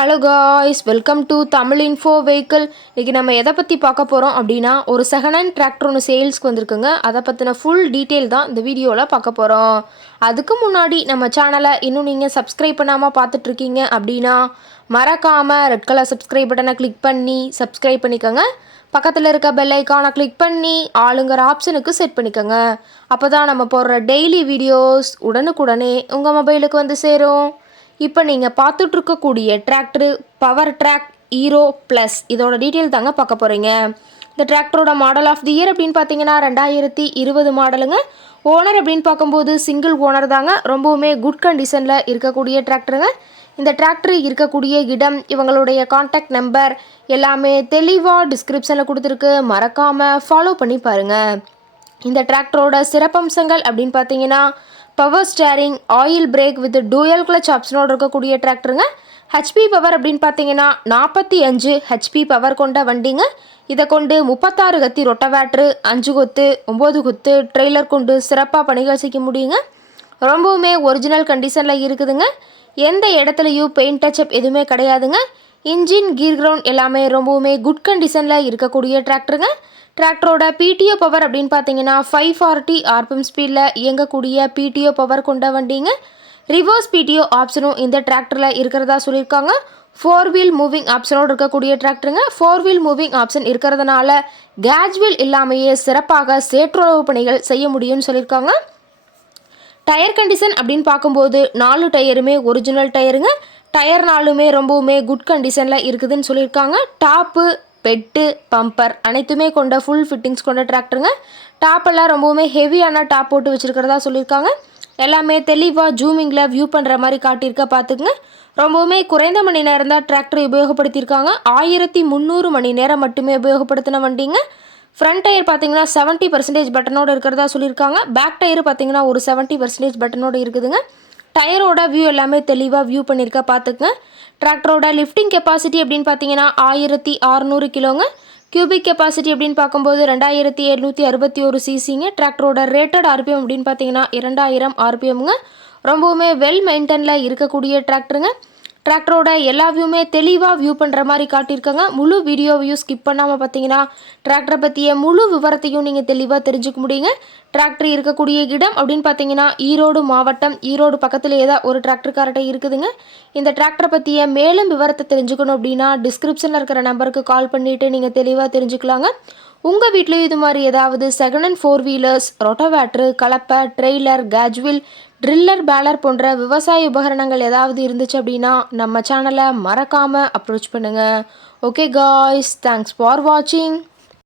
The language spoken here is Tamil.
Hello guys, welcome to Tamil info vehicle. இன்றைக்கி நம்ம எதை பற்றி பார்க்க போகிறோம் அப்படின்னா, ஒரு செகண்ட் ஹேண்ட் டிராக்டர் ஒன்று சேல்ஸ்க்கு வந்திருக்குங்க. அதை பற்றின ஃபுல் டீட்டெயில் தான் இந்த வீடியோவில் பார்க்க போகிறோம். அதுக்கு முன்னாடி நம்ம சேனலை இன்னும் நீங்கள் சப்ஸ்கிரைப் பண்ணாமல் பார்த்துட்ருக்கீங்க அப்படின்னா மறக்காமல் ரெட் கலர் சப்ஸ்கிரைப் பட்டனை கிளிக் பண்ணி சப்ஸ்கிரைப் பண்ணிக்கோங்க. பக்கத்தில் இருக்க பெல் ஐக்கானை கிளிக் பண்ணி ஆளுங்கிற ஆப்ஷனுக்கு செட் பண்ணிக்கோங்க. அப்போ தான் நம்ம போடுற டெய்லி வீடியோஸ் உடனுக்குடனே உங்கள் மொபைலுக்கு வந்து சேரும். இப்போ நீங்கள் பார்த்துட்ருக்கக்கூடிய டிராக்டரு Powertrac ஹீரோ ப்ளஸ், இதோட டீட்டெயில் தாங்க பார்க்க போகிறீங்க. இந்த டிராக்டரோட மாடல் ஆஃப் தி இயர் அப்படின்னு பார்த்தீங்கன்னா 2020 மாடலுங்க. ஓனர் அப்படின்னு பார்க்கும்போது சிங்கிள் ஓனர் தாங்க. ரொம்பவுமே குட் கண்டிஷனில் இருக்கக்கூடிய டிராக்டருங்க. இந்த டிராக்டர் இருக்கக்கூடிய இடம், இவங்களுடைய கான்டாக்ட் நம்பர் எல்லாமே தெளிவாக டிஸ்கிரிப்ஷனில் கொடுத்துருக்கு. மறக்காமல் ஃபாலோ பண்ணி பாருங்கள். இந்த டிராக்டரோட சிறப்பம்சங்கள் அப்படின்னு பார்த்தீங்கன்னா, power steering, oil brake with dual clutch ஆப்ஷனோடு இருக்கக்கூடிய டிராக்டருங்க. ஹெச்பி பவர் அப்படின்னு பார்த்தீங்கன்னா 45 ஹெச்பி பவர் கொண்ட வண்டிங்க. இதை கொண்டு 36 கத்தி ரொட்டவேட்ரு, 5 கொத்து, 9 கொத்து ட்ரெய்லர் கொண்டு சிறப்பாக பணிகள் செய்ய முடியுங்க. ரொம்பவுமே ஒரிஜினல் கண்டிஷனில் இருக்குதுங்க. எந்த இடத்துலையும் பெயிண்ட் டச்சப் எதுவுமே கிடையாதுங்க. இன்ஜின், கீர் கிரவுண்ட் எல்லாமே ரொம்பவுமே குட் கண்டிஷனில் இருக்கக்கூடிய டிராக்டருங்க. டிராக்டரோட பிடிஓ பவர் அப்படின்னு பார்த்தீங்கன்னா 540 ஆர்பிஎம் ஸ்பீடில் இயங்கக்கூடிய பிடிஓ பவர் கொண்ட வண்டிங்க. ரிவர்ஸ் பிடிஓ ஆப்ஷனும் இந்த டிராக்டரில் இருக்கிறதா சொல்லியிருக்காங்க. 4 வீல் மூவிங் ஆப்ஷனோடு இருக்கக்கூடிய டிராக்டருங்க. 4 வீல் மூவிங் ஆப்ஷன் இருக்கிறதுனால கேஜ்வீல் இல்லாமையே சிறப்பாக சேற்றுறவு பணிகள் செய்ய முடியும்னு சொல்லியிருக்காங்க. டயர் கண்டிஷன் அப்படின்னு பார்க்கும்போது 4 டயருமே ஒரிஜினல் டயருங்க. டயர் நாலுமே ரொம்பவுமே குட் கண்டிஷனில் இருக்குதுன்னு சொல்லியிருக்காங்க. டாப்பு, பெட்டு, பம்பர் அனைத்துமே கொண்ட ஃபுல் ஃபிட்டிங்ஸ் கொண்ட டிராக்டருங்க. டாப்பெல்லாம் ரொம்பவுமே ஹெவியான டாப் போட்டு வச்சுருக்கிறதா சொல்லியிருக்காங்க. எல்லாமே தெளிவாக ஜூமிங்கில் வியூ பண்ணுற மாதிரி காட்டியிருக்க பார்த்துக்குங்க. ரொம்பவுமே குறைந்த மணி நேரம் தான் டிராக்டர் உபயோகப்படுத்தியிருக்காங்க. 1300 மணி நேரம் மட்டுமே உபயோகப்படுத்தின வண்டிங்க. ஃப்ரண்ட் டயர் பார்த்தீங்கன்னா 70% பட்டனோடு இருக்கிறதா சொல்லியிருக்காங்க. பேக் டயர் பார்த்தீங்கன்னா ஒரு 70% பட்டனோடு இருக்குதுங்க. டயரோட வியூ எல்லாமே தெளிவாக வியூ பண்ணியிருக்க பார்த்துக்குங்க. டிராக்டரோட லிஃப்டிங் கெப்பாசிட்டி அப்படின்னு பார்த்தீங்கன்னா 1600 கிலோங்க. கியூபிக் கெப்பாசிட்டி அப்படின்னு பார்க்கும்போது 2761 சிசிங்க. டிராக்டரோட ரேட்டட் ஆர்பிஎம் அப்படின்னு பார்த்தீங்கன்னா 2000 ஆர்பிஎம்ங்க. ரொம்பவுமே வெல் மெயின்டெனில் இருக்கக்கூடிய டிராக்டருங்க. டிராக்டரோட எல்லா வியூமே தெளிவாக வியூ பண்ணுற மாதிரி காட்டியிருக்காங்க. முழு வீடியோவையும் ஸ்கிப் பண்ணாமல் பார்த்தீங்கன்னா டிராக்டரை பற்றிய முழு விவரத்தையும் நீங்கள் தெளிவாக தெரிஞ்சுக்க முடியுங்க. டிராக்டர் இருக்கக்கூடிய இடம் அப்படின்னு பார்த்தீங்கன்னா ஈரோடு மாவட்டம். ஈரோடு பக்கத்துலேயே தான் ஒரு டிராக்டர் கார்ட்டை இருக்குதுங்க. இந்த டிராக்டரை பற்றிய மேலும் விவரத்தை தெரிஞ்சுக்கணும் அப்படின்னா டிஸ்கிரிப்ஷனில் இருக்கிற நம்பருக்கு கால் பண்ணிவிட்டு நீங்கள் தெளிவாக தெரிஞ்சுக்கலாங்க. உங்கள் வீட்லேயும் இது மாதிரி ஏதாவது செகண்ட் ஹேண்ட் 4 வீலர்ஸ், ரொட்டோவேட்ரு, கலப்பை, ட்ரெய்லர், கேஜ்வில், ட்ரில்லர், பேலர் போன்ற விவசாய உபகரணங்கள் ஏதாவது இருந்துச்சு அப்படின்னா நம்ம சேனலை மறக்காமல் அப்ரோச் பண்ணுங்கள். ஓகே காய்ஸ், தேங்க்ஸ் ஃபார் வாட்சிங்.